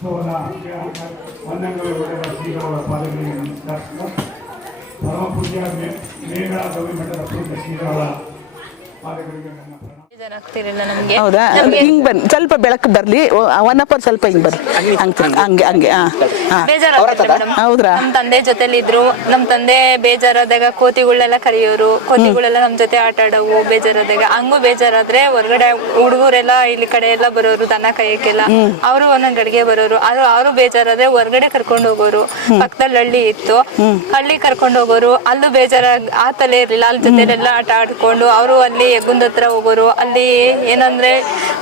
ಉತ್ಸವದ ವಂದನೆಗಳು ಶ್ರೀಗಳ ಪಾದಗಳಿಗೆ ನಮಸ್ಕರಿಸುತ್ತಾ ಪರಮ ಪೂಜ್ಯ ಮೇಘ ಗೌರಿ ಮಠದ ಪೂಜ್ಯ ಶ್ರೀಗಳ ಪಾದಗಳಿಗೆ ನನ್ನ ಪ್ರಣಾಮ. ಹೌದಾ, ಹಿಂಗ್ ಬನ್ನಿ, ಸ್ವಲ್ಪ ಬೆಳಕು ಬರ್ಲಿ, ಒನ್ನಪ್ಪರ್ ಸ್ವಲ್ಪ ಹಿಂಗ್ ಬರ್ಲಿ, ಹಂಗೆ ಹಂಗೆ. ಹೌದ್ರಾ? ನಮ್ ತಂದೆ ಜೊತೆಲಿ ಇದ್ರು. ನಮ್ ತಂದೆ ಬೇಜಾರಾದಾಗ ಕೋತಿಗಳೆಲ್ಲ ಕರೆಯೋರು, ಕೋತಿಗಳೆಲ್ಲ ನಮ್ ಜೊತೆ ಆಟ ಆಡವು. ಬೇಜಾರಾದಾಗ ಹಂಗೂ ಬೇಜಾರಾದ್ರೆ ಹೊರಗಡೆ ಹುಡುಗರೆಲ್ಲ ಇಲ್ಲಿ ಕಡೆ ಎಲ್ಲ ಬರೋರು, ದನ ಕಾಯಕ್ಕೆಲ್ಲ. ಅವರು ಒಂದೊಂದ್ ಗಡಿಗೆ ಬರೋರು. ಅವರು ಬೇಜಾರಾದ್ರೆ ಹೊರಗಡೆ ಕರ್ಕೊಂಡು ಹೋಗೋರು. ಪಕ್ಕದಲ್ಲಿ ಹಳ್ಳಿ ಇತ್ತು, ಹಳ್ಳಿ ಕರ್ಕೊಂಡು ಹೋಗೋರು. ಅಲ್ಲೂ ಬೇಜಾರಾಗ ಆತಲೇ ಇರ್ಲಿಲ್ಲ, ಅಲ್ಲಿ ಜೊತೆಲೆಲ್ಲ ಆಟ ಆಡ್ಕೊಂಡು ಅವರು ಅಲ್ಲಿ ಹೆಗ್ಗುಂದ ಹತ್ರ ಹೋಗೋರು. ಅಲ್ಲಿ ಏನಂದ್ರೆ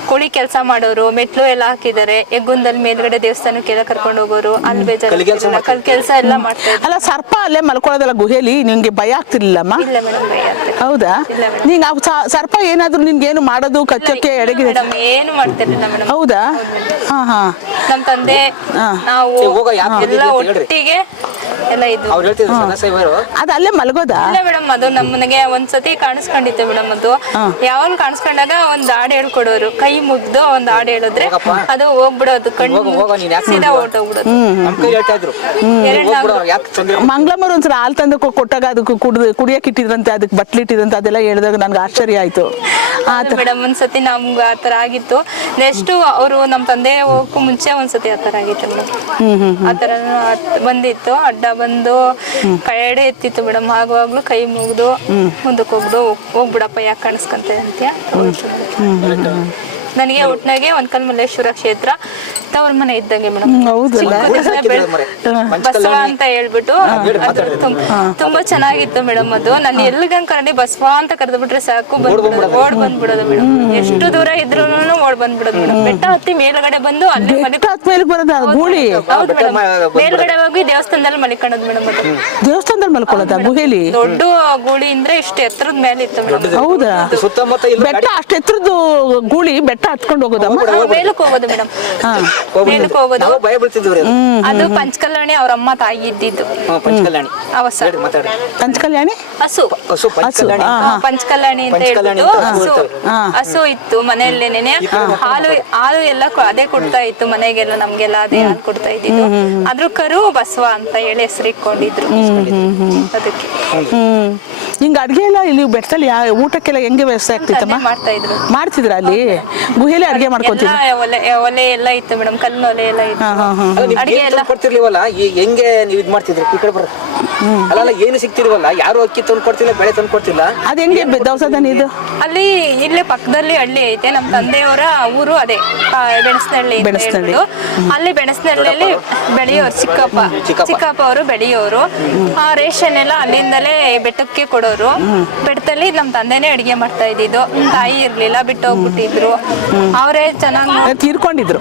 ಕುಳಿ ಕೆಲಸ ಮಾಡೋರು, ಮೆಟ್ಲು ಎಲ್ಲ ಹಾಕಿದ್ದಾರೆ. ಹೆಗ್ಗುಂದಲ್ಲಿ ಮೇಲ್ಗಡೆ ದೇವಸ್ಥಾನಕ್ಕೆಲ್ಲ ಕರ್ಕೊಂಡು ಹೋಗೋರು. ಅಲ್ಲಿ ಬೇಜಾರು ಕಲ್ ಕೆಲಸ ಎಲ್ಲ ಮಾಡ್ತಾ ಇದ್ರು. ಅಲ್ಲ, ಸರ್ಪ ಅಲ್ಲೇ ಮಲ್ಕೊಳ್ಳೋದಲ್ಲ ಗುಹೆಲಿ, ನಿಂಗೆ ಭಯ ಆಗ್ತಿರ್ಲಿಲ್ಲಮ್ಮ? ಇಲ್ಲ ಮೇಡಮ್, ಭಯ ಆಗ್ತಿಲ್ಲ. ಹೌದಾ? ನೀನ್ ಸರ್ಪ ಏನಾದ್ರು ನಿನ್ಗೇನು ಮಾಡೋದು, ಕಚ್ಚಕ್ಕೆ ಎಡಗಿ ಏನು ಮಾಡ್ತಿರ್ಲಿಲ್ಲ ಮೇಡಮ್. ಹೌದಾ? ಹಾ ಹಾ. ನಮ್ ತಂದೆ ನಾವು ಎಲ್ಲ ಒಟ್ಟಿಗೆ ಎಲ್ಲ ಇದ್ವು. ಅದು ಅಲ್ಲೇ ಮಲಗೋದಾ? ಇಲ್ಲ ಮೇಡಮ್, ಅದು ನಮ್ಮನೆಗೆ ಒಂದ್ಸತಿ ಕಾಣಿಸ್ಕೊಂಡಿತ್ತು ಮೇಡಮ್. ಅದು ಯಾವಾಗ ಕಾಣಿಸ್ಕೊಂಡಾಗ ಒಂದ್ ಹಾಡು ಹೇಳ್ಕೊಡೋರು. ಕೈ ಮುಗ್ದು ಒಂದ್ ಹಾಡು ಹೇಳಿದ್ರೆ ಅದು ಹೋಗ್ಬಿಡೋದು, ಕಣ್ಣು ಸೀದಾ ಹೊರ್ಟೋಗ್ಬಿಡೋದು. ಮಂಗ್ಳಮ್ಮರು ಒಂದ್ಸಲ ಹಾಲು ತಂದು ಕೊಟ್ಟಾಗ ಅದಕ್ಕೆ ಕುಡಿಯಕ್ಕೆ ಇಟ್ಟಿದ್ರಂತೆ, ಅದಕ್ಕೆ ಬಟ್ಲಿಟ್ಟಿದ್ರಂತೆ, ಅದೆಲ್ಲ ಹೇಳಿದಾಗ ನನ್ಗೆ ಆಶ್ಚರ್ಯ ಆಯ್ತು ಮೇಡಮ್. ಒಂದ್ಸತಿ ನಮ್ಗೆ ಆತರ ಆಗಿತ್ತು. ನೆಕ್ಸ್ಟ್ ಅವರು ನಮ್ ತಂದೆ ಹೋಗಕ್ಕೂ ಮುಂಚೆ ಒಂದ್ಸತಿ ಆತರ ಆಗಿತ್ತು ಮೇಡಮ್. ಆತರ ಬಂದಿತ್ತು, ಅಡ್ಡ ಬಂದು ಕಡೆ ಎತ್ತಿತ್ತು ಮೇಡಮ್. ಆಗುವಾಗ್ಲೂ ಕೈ ಮುಗ್ದು ಮುಂದಕ್ಕೆ ಹೋಗ್ಬಿಡಪ್ಪ, ಯಾಕೆ ಕಾಣಿಸ್ಕೊಂತ ಅಂತ. ನನಗೆ ಒಟ್ನಾಗೆ ಒಂದ್ಕಲ್ ಮಲ್ಲೇಶ್ವರ ಕ್ಷೇತ್ರ ತವ್ರ ಮನೆ ಇದ್ದಂಗೆ ಮೇಡಮ್. ಬಸವ ಅಂತ ಹೇಳ್ಬಿಟ್ಟು ತುಂಬಾ ಚೆನ್ನಾಗಿತ್ತು ಮೇಡಮ್. ಅದು ನಾನು ಎಲ್ಲಿಗಂಗ್ ಕರಡಿ ಬಸವ ಅಂತ ಕರೆದು ಬಿಟ್ರೆ ಸಾಕು, ಓಡ್ ಬಂದ್ಬಿಡೋದು ಮೇಡಮ್. ಎಷ್ಟು ದೂರ ಇದ್ರು ಓಡ್ ಬಂದ್ಬಿಡೋದು ಮೇಡಮ್. ಬೆಟ್ಟ ಹತ್ತಿ ಮೇಲ್ಗಡೆ ಬಂದು ಅಲ್ಲಿ ಮೇಲ್ಗಡೆ ಹೋಗಿ ದೇವಸ್ಥಾನದಲ್ಲಿ ಮಲಿಕೊಳ್ಳೋದು ಮೇಡಮ್. ಅದು ದೇವಸ್ಥಾನದಲ್ಲಿ ಮಲ್ಕೊಳ್ಳೋದ ಗುಹೆಲಿ? ದೊಡ್ಡ ಗೂಳಿ ಅಂದ್ರೆ ಇಷ್ಟು ಎತ್ತರದ ಮೇಲೆ ಇತ್ತು ಮೇಡಮ್. ಹೌದಾ? ಬೆಟ್ಟ ಅಷ್ಟು ಎತ್ತರದ್ದು ಗೂಳಿ, ಬೆಟ್ಟ ಹತ್ಕೊಂಡು ಹೋಗೋದಮ್ಮ? ಮೇಲಕ್ಕೆ ಹೋಗೋದು ಮೇಡಮ್, ಮೇಲಕ್ಕೆ ಹೋಗೋದು. ಅದು ಪಂಚಕಲ್ಯಾಣಿ ಅವ್ರ ಅಮ್ಮ ತಾಯಿ ಇದ್ದಿದ್ದು. ಪಂಚಕಲ್ಯಾಣಿ ಹಸು, ಪಂಚಕಲ್ಯಾಣಿ ಅಂತ ಹೇಳ್ಬಿಟ್ಟು ಹಸು ಇತ್ತು ಮನೆಯಲ್ಲೇನೆ. ಹಾಲು ಎಲ್ಲ ಅದೇ ಕೊಡ್ತಾ ಇತ್ತು ಮನೆಗೆಲ್ಲ, ನಮ್ಗೆಲ್ಲ ಅದೇ ಹಾಲು ಕೊಡ್ತಾ ಇದ್ದಿದ್ದು. ಅದ್ರ ಕರು ಬಸವ ಅಂತ ಹೇಳಿ ಹೆಸರು ಇಟ್ಕೊಂಡಿದ್ರು ಅದಕ್ಕೆ. ಹಿಂಗ ಅಡ್ಗೆ ಎಲ್ಲ ಇಲ್ಲಿ ಬೆಟ್ಟದಲ್ಲಿ ಊಟಕ್ಕೆಲ್ಲ ಹೆಂಗೆ ವ್ಯವಸ್ಥೆ ಆಗ್ತಿತ್ತಮ್ಮ? ಮಾಡ್ತಾ ಇದ್ರು. ಮಾಡ್ತಿದ್ರ ಅಲ್ಲಿ ಗುಹೆಲಿ ಅಡ್ಗೆ ಮಾಡ್ಕೊತಿದ್ರು? ಒಲೆ ಎಲ್ಲ ಇತ್ತು ಮೇಡಮ್, ಕಲ್ಲಿನ ಒಲೆ ಎಲ್ಲ ಇತ್ತು. ಅಡ್ಗೆ ಎಲ್ಲ ಕೊಡ್ತಿರ್ಲಿವಲ್ಲ, ಹೆಂಗೆ ನೀವು ಇದ್ ಮಾಡ್ತಿದ್ರಿ? ಈ ಕಡೆ ಬರ ಅಲ್ಲ, ಏನು ಸಿಕ್ತಿರ್ವಲ್ಲ, ಯಾರು ಅಕ್ಕಿ ತಂದು ಕೊಡ್ತಿಲ್ಲ, ಬೆಳೆ ತಂದು ಕೊಡ್ತಿಲ್ಲ. ಅದ್ ಹೆಂಗೆ ದವಸಧಾನ್ಯ ಇದು? ಅಲ್ಲಿ ಇಲ್ಲೇ ಪಕ್ಕದಲ್ಲಿ ಹಳ್ಳಿ ಐತೆ, ನಮ್ ತಂದೆಯವರ ಊರು ಅದೇ ಬೆಣಸನಹಳ್ಳಿ. ಅಲ್ಲಿ ಬೆಣಸನಹಳ್ಳಿಯಲ್ಲಿ ಬೆಳೆಯೋರು ಚಿಕ್ಕಪ್ಪ ಅವರು ಬೆಳೆಯೋರು. ರೇಷನ್ ಎಲ್ಲ ಅಲ್ಲಿಂದಲೇ ಬೆಟ್ಟಕ್ಕೆ ಕೊಡೋರು. ಬೆಟ್ಟದಲ್ಲಿ ನಮ್ ತಂದೆನೇ ಅಡಿಗೆ ಮಾಡ್ತಾ ಇದ್ದಿದ್ದು. ತಾಯಿ ಇರ್ಲಿಲ್ಲ, ಬಿಟ್ಟು ಹೋಗ್ಬಿಟ್ಟಿದ್ರು. ಅವರೇ ಚೆನ್ನಾಗಿ ತೀರ್ಕೊಂಡಿದ್ರು.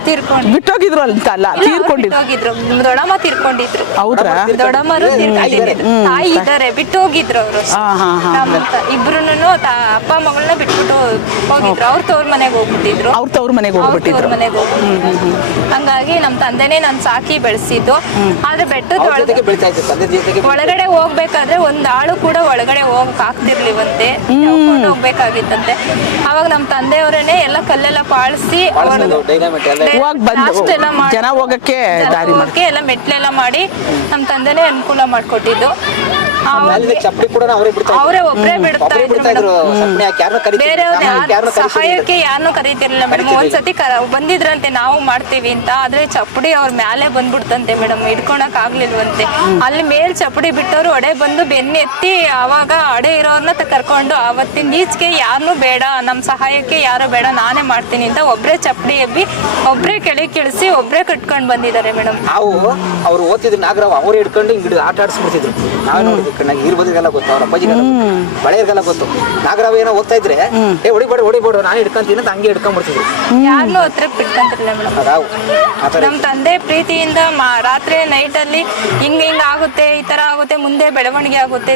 ಬಿಟ್ಟೋಗಿದ್ರು ಅಂತ ಅಲ್ಲ, ತೀರ್ಕೊಂಡಿದ್ರು. ದೊಡ್ಡಮ್ಮ ತೀರ್ಕೊಂಡಿದ್ರು. ಹೌದ್ರಾ? ದೊಡ್ಡಮ್ಮರು ತಾಯಿ ಇದ್ದಾರೆ, ಬಿಟ್ಟು ಹೋಗಿದ್ರು ಅವರು. ಇಬ್ರುನು ಅಪ್ಪ ಮಗಳನ್ನ ಬಿಟ್ಬಿಟ್ಟು ಹೋಗಿದ್ರು. ಅವ್ರ ತವ್ರ ಮನೆಗೆ ಹೋಗ್ಬಿಟ್ಟಿದ್ರು. ಅವ್ರ ತವ್ರ ಮನೆಗೆ ಹೋಗ್ಬಿಟ್ಟಿದ್ರು. ಹಂಗಾಗಿ ನಮ್ ತಂದೆನೆ ನಾನ್ ಸಾಕಿ ಬೆಳೆಸಿದ್ದು. ಆದ್ರೆ ಬೆಟ್ಟದ ಒಳಗಡೆ ಹೋಗ್ಬೇಕಾದ್ರೆ ಒಂದ್ ಆಳು ಕೂಡ ಒಳಗಡೆ ಹೋಗಕ್ ಆಗ್ತಿರ್ಲಿವಂತೆ, ಹೋಗ್ಬೇಕಾಗಿತ್ತಂತೆ. ಅವಾಗ ನಮ್ ತಂದೆಯವರೇನೆ ಎಲ್ಲ ಕಲ್ಲೆಲ್ಲ ಪಾಳಿಸಿ ಜನ ಹೋಗಕ್ಕೆ ಎಲ್ಲ ಮೆಟ್ಲೆಲ್ಲ ಮಾಡಿ ನಮ್ ತಂದೆನೆ ಅನುಕೂಲ ಮಾಡ್ಕೊಟ್ಟಿದ್ದು. ಅವರೇ ಒಬ್ರೇ ಬಿಡ್ತಾ ಇದ್ರು. ಬೇರೆಯವ್ರ ಸಹಾಯಕ್ಕೆ ಯಾರನ್ನೂ ಕರೀತಿರ್ಲಿಲ್ಲ ಮೇಡಮ್. ಒಂದ್ಸತಿ ಬಂದಿದ್ರಂತೆ ನಾವು ಮಾಡ್ತೀವಿ ಅಂತ, ಆದ್ರೆ ಚಪ್ಪಡಿ ಅವ್ರ ಮ್ಯಾಲೆ ಬಂದ್ಬಿಡ್ತಂತೆ ಮೇಡಮ್, ಇಟ್ಕೊಳಕ್ ಆಗ್ಲಿಲ್ವಂತೆ. ಅಲ್ಲಿ ಮೇಲ್ ಚಪ್ಪಡಿ ಬಿಟ್ಟವ್ರು ಒಡೆ ಬಂದು ಬೆನ್ನೆತ್ತಿ ಅವಾಗ ಅಡೆ ಇರೋರ್ನ ಕರ್ಕೊಂಡು ಅವತ್ತಿನ ಈಚೆಗೆ ಯಾರನ್ನೂ ಬೇಡ, ನಮ್ ಸಹಾಯಕ್ಕೆ ಯಾರು ಬೇಡ, ನಾನೇ ಮಾಡ್ತೀನಿ ಅಂತ ಒಬ್ರೇ ಚಪ್ಪಡಿ ಎಬ್ಬಿ ಒಬ್ರೇ ಕೆಳಸಿ ಒಬ್ರೇ ಕಟ್ಕೊಂಡ್ ಬಂದಿದ್ದಾರೆ ಮೇಡಮ್. ಅವ್ರು ಓದ್ತಿದ್ರು ನಾಗರಾವ್, ಅವ್ರು ಹಿಡ್ಕೊಂಡು ಹಿಂಗ್ ಆಟ ಆಡಿಸ್ಬಿಡ್ತಿದ್ರು. ನಾವೇ ನೋಡಿದ್ವಿ ಕಣ್ಣಾಗಿ. ಇರ್ಬೋದಿಗೆಲ್ಲ ಗೊತ್ತು, ಅವ್ರ ಅಪ್ಪಾಜಿಗೆಲ್ಲ ಬಳೆಯರ್ಗೆಲ್ಲ ಗೊತ್ತು. ನಾಗರಾವ್ ಏನೋ ಓದ್ತಾ ಇದ್ರೆ ಹೊಡಿಬೇಡು ನಾನು ಹಿಡ್ಕೊಂತೀನಿ ಅಂತ ಹಂಗೆ ಹಿಡ್ಕೊಂಡ್ಬಿಡ್ತಿದ್ರು. ಯಾರನ್ನೂ ಹತ್ರ ಬಿಟ್ಕೊಂತಿರ್ಲಿಲ್ಲ ಮೇಡಮ್. ನಮ್ ತಂದೆ ಪ್ರೀತಿಯಿಂದ ರಾತ್ರಿ ನೈಟ್ ಅಲ್ಲಿ ಹಿಂಗ್ ಆಗುತ್ತೆ, ಈ ತರ ಆಗುತ್ತೆ, ಮುಂದೆ ಬೆಳವಣಿಗೆ ಆಗುತ್ತೆ,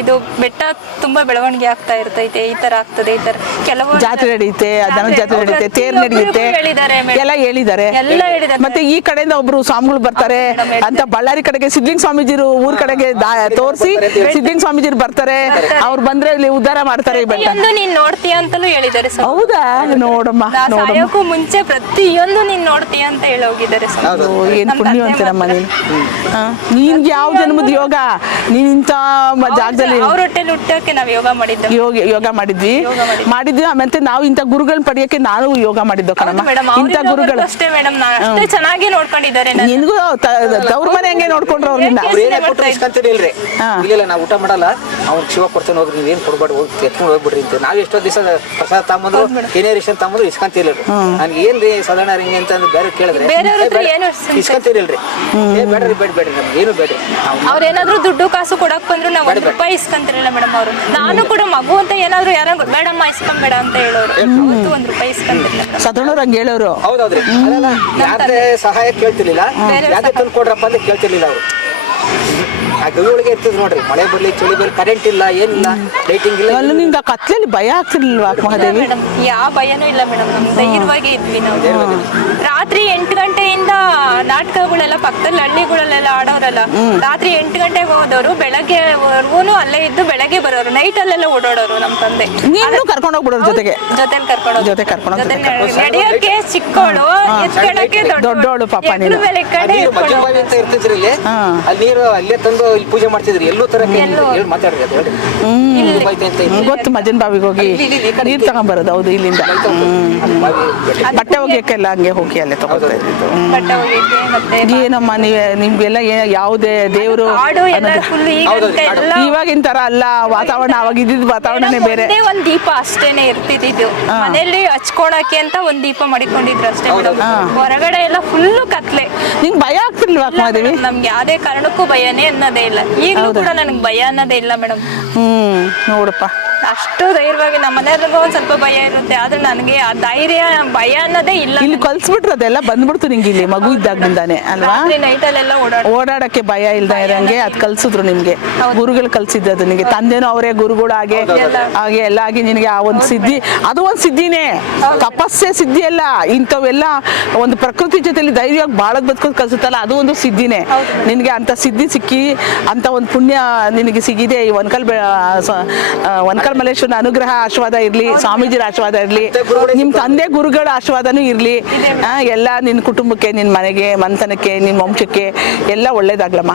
ಇದು ಬೆಟ್ಟ ತುಂಬಾ ಬೆಳವಣಿಗೆ ಆಗ್ತಾ ಇರ್ತೈತೆ, ಈ ತರ ಆಗ್ತದೆ, ಈ ತರ ಕೆಲವು ಜಾತ್ರೆ ನಡೆಯುತ್ತೆ, ದನ ಜಾತ್ರೆ ನಡೆಯುತ್ತೆ, ತೇರ್ ನಡೆಯುತ್ತೆ ಎಲ್ಲ ಹೇಳಿದ್ದಾರೆ. ಮತ್ತೆ ಈ ಕಡೆಯಿಂದ ಒಬ್ರು ಸ್ವಾಮಿಗಳು ಬರ್ತಾರೆ ಅಂತ ಬಳ್ಳಾರಿ ಕಡೆಗೆ ಸಿದ್ಲಿಂಗ ಸ್ವಾಮೀಜಿರು ಊರ್ ಕಡೆಗೆ ತೋರ್ಸಿ ಕರ್ಸಿ ಸಿದ್ದಿಂಗ್ ಸ್ವಾಮೀಜಿ ಬರ್ತಾರೆ, ಅವ್ರು ಬಂದ್ರೆ ಇಲ್ಲಿ ಉದ್ಧಾರ ಮಾಡ್ತಾರೆ ಈ ಬೆಟ್ಟ. ಪ್ರತಿಯೊಂದು ನೀನ್ ನೋಡ್ತೀಯ ಅಂತಲೂ ಹೇಳಿದ್ದಾರೆ ಸ್ವಾಮಿ. ಹೌದಾ? ನೋಡಮ್ಮ ಸಾಯೋಕ್ಕೂ ಮುಂಚೆ ಪ್ರತಿಯೊಂದು ನೀನ್ ನೋಡ್ತೀಯ ಅಂತ ಹೇಳಿ ಹೋಗಿದ್ದಾರೆ ಸ್ವಾಮಿ. ಏನ್ ಪುಣ್ಯವಂತನಮ್ಮ ನೀನು. ನಿನ್ಗೆ ಯಾವ ಜನ್ಮದ ಯೋಗ, ನೀನ್ ಇಂಥ ಜಾಗದಲ್ಲಿ ಅವ್ರ ಹೊಟ್ಟೆಲಿ ಹುಟ್ಟಕ್ಕೆ ನಾವ್ ಯೋಗ ಮಾಡಿದ್ದು. ಯೋಗ ಮಾಡಿದ್ವಿ. ಆಮೇಲೆ ನಾವು ಇಂಥ ಗುರುಗಳನ್ನ ಪಡೆಯಕ್ಕೆ ನಾನು ಯೋಗ ಮಾಡಿದ್ದು ಕಣಮ್ಮ. ಇಂಥ ಗುರುಗಳು ಅಷ್ಟೇ ಮೇಡಮ್, ಅಷ್ಟೇ ಚೆನ್ನಾಗಿ ನೋಡ್ಕೊಂಡಿದ್ದಾರೆ. ನಿನ್ಗೂ ತವ್ರ ಮನೆ ಹಂಗೆ ನೋಡ್ಕೊಂಡ್ರು ಅವ್ರನ್ನ. ಇಸ್ಕೊಂತೀರಿಲ್ರಿ, ಇಲ್ಲ ನಾವು ಊಟ ಮಾಡಲ್ಲ, ಅವ್ರು ಶಿವ ಕೊಡ್ತೇನೆ ಹೋಗ್ರಿ, ನೀವೇನ್ ಕೊಡ್ಬೇಡಿ, ಹೋಗಿ ಎತ್ಕೊಂಡು ಹೋಗ್ಬಿಡ್ರಿ ಅಂತ. ನಾವ್ ಎಷ್ಟೋ ದಿವಸ ಪ್ರಸಾದ ತಗೊಂಬಂದ್ರು ಏನೇ ರೇಷನ್ ತಗೊಂಬಂದ್ರು ಇಸ್ಕೊಂತಿರ್ಲಿ. ನನ್ಗೆ ಏನ್ರಿ ಸಾಧಾರಣ ಹಿಂಗೆ ಅಂತ ಬೇರೆ ಕೇಳಿದ್ರೆ ಇಸ್ಕೊಂತೀರಿಲ್ರಿ, ಬೇಡ್ರಿ ಬೇಡ್ರಿ ನಮ್ಗೆ ಏನು ಬೇಡ್ರಿ. ಅವ್ರೇನಾದ್ರು ದುಡ್ಡು ಕಾಸು ಕೊಡಕ್ ಬಂದ್ರು ನಾವ್ ಒಂದ್ ರೂಪಾಯಿ ಇಸ್ಕೊಂತಿರಲಿಲ್ಲ ಮೇಡಮ್. ಅವರು ನಾನು ಕೂಡ ಮಗು ಅಂತ ಏನಾದ್ರು ಯಾರ ಬೇಡಮ್ಮ ಇಸ್ಕೊಂಬೇಡ ಅಂತ ಹೇಳೋರು, ಅವತ್ತು ಒಂದ್ ರೂಪಾಯಿ ಇಸ್ಕೊಂತಿರ್ಲಿಲ್ಲ. ಸದನವ್ರು ಹಂಗೆ ಹೇಳೋರು. ಹೌದೌದ್ರಿ, ಯಾರೇ ಸಹಾಯ ಕೇಳ್ತಿರ್ಲಿಲ್ಲ, ಯಾಕೆ ತಂದು ಕೊಡ್ರಪ್ಪ ಅಂತ ಕೇಳ್ತಿರ್ಲಿಲ್ಲ ಅವರು. ಆ ಗವಿಗಳಿಗೆ ಇರ್ತದೆ ನೋಡ್ರಿ, ಮಳೆ ಬರ್ಲಿ ಚಳಿ ಬರ್ಲಿ ಕರೆಂಟ್ ಇಲ್ಲ, ಏನಿಲ್ಲ, ಲೈಟಿಂಗ್ ಇಲ್ಲ. ಅಲ್ಲ ನಿಂಗೆ ಕತ್ಲೆಯಲ್ಲಿ ಭಯ ಆಗ್ತಿರ್ಲಿಲ್ವಾ ಮಹಾದೇವಿ? ಮೇಡಮ್ ಯಾವ ಭಯನೂ ಇಲ್ಲ ಮೇಡಮ್, ನಮ್ ಧೈರ್ಯವಾಗಿ ಇದ್ವಿ ನಾವು. ರಾತ್ರಿ 8 ಗಂಟೆಯಿಂದ ನಾಟಕಗಳೆಲ್ಲ ಪಕ್ಕದಲ್ಲಿ ಹಳ್ಳಿಗಳಲ್ಲೆಲ್ಲ ಆಡೋರಲ್ಲ, ರಾತ್ರಿ 8 ಗಂಟೆಗೆ ಹೋದವರು ಬೆಳಗ್ಗೆವರೆಗೂ ಅಲ್ಲೇ ಇದ್ದು ಬೆಳಗ್ಗೆ ಬರೋರು, ನೈಟ್ ಅಲ್ಲೆಲ್ಲ ಓಡಾಡೋರು ನಮ್ ತಂದೆ. ನೀನು ಕರ್ಕೊಂಡು ಹೋಗ್ಬಿಡೋರು ಜೊತೆಗೆ ಕರ್ಕೊಂಡು ನಡೆಯೋಕೆ ಚಿಕ್ಕವಳು, ಎತ್ಕೊಳಕ್ಕೆ ದೊಡ್ಡವಳು ಪಾಪ ನೀನು. ಎತ್ತರ ಮೇಲೆ ಕಡೆ ಮಜ್ಜಿಗೆ ಅಂತ ಇರ್ತಿದ್ರಿ ಇಲ್ಲಿ, ಅಲ್ಲಿ ನೀರು ಅಲ್ಲೇ ತಂದು ಇಲ್ಲಿ ಪೂಜೆ ಮಾಡ್ತಿದ್ರಿ. ಎಲ್ಲೂ ತರಕ್ಕೆ ಮಾತಾಡ್ರಿ ಅದು ಹೇಳಿ. ಗೊತ್ತು, ಮಜ್ಜನ್ ಬಾವಿಗೆ ಹೋಗಿ ನೀರ್ ತಗೊಂಡ್ಬರೋದು. ಹೌದು, ಇಲ್ಲಿಂದ ಬಟ್ಟೆ ಒಗೆಯಕ್ಕೆಲ್ಲ ಹಂಗೆ ಹೋಗಿ ಅಲ್ಲೇ ತಗೋತಾ ಇದ್ದಿದ್ದು. ಬಟ್ಟೆ ಒಗೆಯಕ್ಕೆ ಮತ್ತೆ ಏನಮ್ಮ ನಿಮ್ಗೆಲ್ಲ ಯಾವುದೇ ದೇವರು ಕಾಡು ಎಲ್ಲ ಫುಲ್ ಇವಾಗಿನ ತರ ಅಲ್ಲ ವಾತಾವರಣ. ಅವಾಗ ಇದ್ದಿದ್ದು ವಾತಾವರಣನೇ ಬೇರೆ. ಒಂದ್ ದೀಪ ಅಷ್ಟೇನೆ ಇರ್ತಿದ್ದು ಮನೆಯಲ್ಲಿ ಹಚ್ಕೊಳಕ್ಕೆ ಅಂತ ಒಂದ್ ದೀಪ ಮಾಡಿಕೊಂಡಿದ್ರು ಅಷ್ಟೇ ಮೇಡಮ್. ಹೊರಗಡೆ ಎಲ್ಲ ಫುಲ್ ಕತ್ಲೆ. ನಿಂಗೆ ಭಯ ಆಗ್ತಿರ್ಲಿಲ್ವಾ ಮಹಾದೇವಿ? ನಮ್ಗೆ ಯಾವ್ದೇ ಕಾರಣಕ್ಕೂ ಭಯನೇ ಅನ್ನೋದೇ ಇಲ್ಲ. ಈಗಲೂ ಕೂಡ ನನಗೆ ಭಯ ಅನ್ನೋದೇ ಇಲ್ಲ ಮೇಡಮ್. ನೋಡಪ್ಪ, ಅಷ್ಟು ಧೈರ್ಯವಾಗಿ ನಮ್ಮ ಮನೆಯವ್ರಿಗೂ ಒಂದ್ ಸ್ವಲ್ಪ ಭಯ ಇರುತ್ತೆ, ಆದ್ರೆ ನನಗೆ ಆ ಧೈರ್ಯ ಭಯ ಅನ್ನೋದೇ ಇಲ್ಲ. ಇಲ್ಲಿ ಕಲ್ಸ್ಬಿಟ್ರೆ ಅದೆಲ್ಲ ಬಂದ್ಬಿಡ್ತು ನಿಂಗೆ ಇಲ್ಲಿ ಮಗು ಇದ್ದಾಗಿಂದಾನೆ ಅಲ್ವಾ? ನೈಟಲ್ಲೆಲ್ಲ ಓಡಾಡಕ್ಕೆ ಭಯ ಇಲ್ದ ಇರಂಗೆ ಅದ್ ಕಲ್ಸಿದ್ರು ನಿಮ್ಗೆ, ಗುರುಗಳು ಕಲ್ಸಿದ್ದು ನಿನಗೆ. ತಂದೆನೂ ಅವರೇ ಗುರುಗಳು ಹಾಗೆ ಎಲ್ಲ ಆಗಿ ನಿನಗೆ ಆ ಒಂದು ಸಿದ್ಧಿ, ಅದು ಒಂದು ಸಿದ್ಧಿನೇ. ತಪಸ್ಸೆ ಸಿದ್ಧಿ ಅಲ್ಲ, ಇಂಥವೆಲ್ಲ ಒಂದು ಪ್ರಕೃತಿ ಜೊತೆಲಿ ಧೈರ್ಯವಾಗಿ ಬಾಳಕ್ ಬದುಕೋದು ಕಲ್ಸುತ್ತಲ್ಲ, ಅದು ಒಂದು ಸಿದ್ಧಿನೇ. ನಿನಗೆ ಅಂತ ಸಿದ್ಧಿ ಸಿಕ್ಕಿ ಅಂತ ಒಂದು ಪುಣ್ಯ ನಿನಗೆ ಸಿಗಿದೆ. ಈ ಒನ್ಕಲ್ ಮಲ್ಲೇಶ್ವರನ ಅನುಗ್ರಹ ಆಶೀರ್ವಾದ ಇರ್ಲಿ, ಸ್ವಾಮೀಜಿರ ಆಶೀರ್ವಾದ ಇರ್ಲಿ, ನಿಮ್ ತಂದೆ ಗುರುಗಳ ಆಶೀರ್ವಾದನೂ ಇರ್ಲಿ. ಎಲ್ಲ ನಿನ್ನ ಕುಟುಂಬಕ್ಕೆ, ನಿನ್ನ ಮನೆಗೆ, ಮಂಥನಕ್ಕೆ, ನಿನ್ನ ವಂಶಕ್ಕೆ ಎಲ್ಲ ಒಳ್ಳೇದಾಗ್ಲಮ್ಮ.